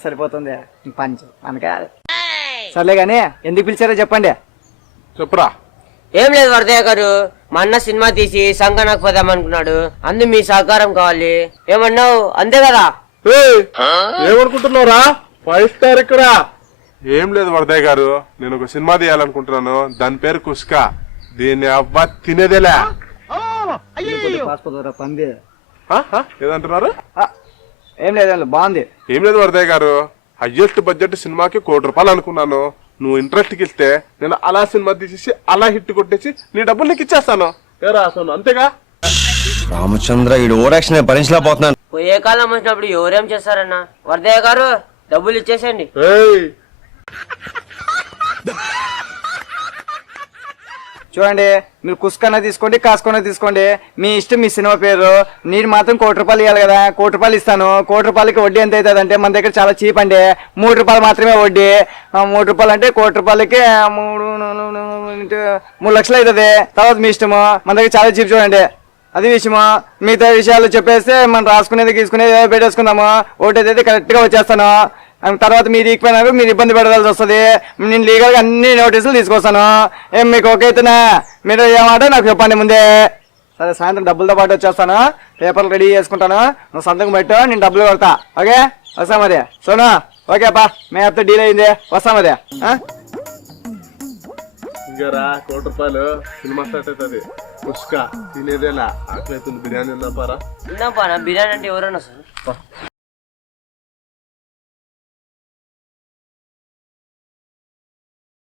సరిపోతుంది పంచ్ మనక సర్లే గాని ఎందుకు పిలిచారో చెప్పండి. చెప్పురా. ఏం లేదు వరదయ్య గారు, మా అన్న సినిమా తీసి సంఘానికి పోదాం అనుకున్నాడు, అందు మీ సహకారం కావాలి. ఏమన్నావు? అంతే కదా? ఏమనుకుంటున్నావురా? 5 స్టార్ ఇక్కడ. ఏం లేదు వరదయ్య గారు, నేను ఒక సినిమా తీయాలనుకుంటున్నాను. దాని పేరు కుష్కా. దీన్ని అవ్వ తినేదేలే. పంది ఏదంటున్నారు? ఏం లేదు, బాగుంది. ఏం లేదు వరదయ్య గారు, హైయెస్ట్ బడ్జెట్ సినిమాకి ₹1 కోటి అనుకున్నాను. నువ్వు ఇంట్రెస్ట్కి ఇస్తే నేను అలా సినిమా తీసేసి అలా హిట్ కొట్టేసి నీ డబ్బులు నీకు ఇచ్చేస్తాను. అంతేగా? రామచంద్ర ఈ ఓవరాక్షన్ భరించలేకపోతున్నాను. పోయే కాలం వచ్చినప్పుడు ఎవరేం చేస్తారన్న? వరదయ్య గారు డబ్బులు ఇచ్చేసేయండి. చూడండి, మీరు కుస్కన్నా తీసుకోండి, కాసుకన్నా తీసుకోండి, మీ ఇష్టం, మీ సినిమా పేరు. నేను మాత్రం ₹1 కోటి ఇవ్వాలి కదా, ₹1 కోటి ఇస్తాను. ₹1 కోటికి వడ్డీ ఎంత అవుతుంది అంటే మన దగ్గర చాలా చీప్ అండి, ₹3 మాత్రమే వడ్డీ. ₹3 అంటే ₹1 కోటికి 3 లక్షలు అవుతుంది. తర్వాత మీ ఇష్టము, మన దగ్గర చాలా చీప్. చూడండి, అది విషయము. మిగతా విషయాలు చెప్పేస్తే మనం రాసుకునేది తీసుకునేది పెట్టేసుకుందాము. ఓటైతే కరెక్ట్ గా వచ్చేస్తాను. తర్వాత మీరు ఈక్వైనారు మీరు ఇబ్బంది పడాల్సి వస్తుంది. నేను లీగల్ గా అన్ని నోటీసులు తీసుకొస్తాను. ఏం మీకు ఓకే అయితేనా? మీరు ఏమాట నాకు చెప్పండి ముందే. సరే, సాయంత్రం డబ్బులతో పాటు వచ్చేస్తాను. పేపర్లు రెడీ చేసుకుంటాను, నువ్వు సంతకం పెట్టు, నేను డబ్బులు కొడతా. ఓకే, వస్తా మరి. సోనా ఓకే పా, మేము చెప్తే డీల్ అయింది, వస్తా మరి. ఇంకారా ₹1 సినిమా స్టార్ట్ అవుతుంది. కుష్కా తినేదేలా. ఆకలి అవుతుంది, బిర్యానీ తిందాం పారా. బిర్యానీ అంటే ఎవరన్నా సార్?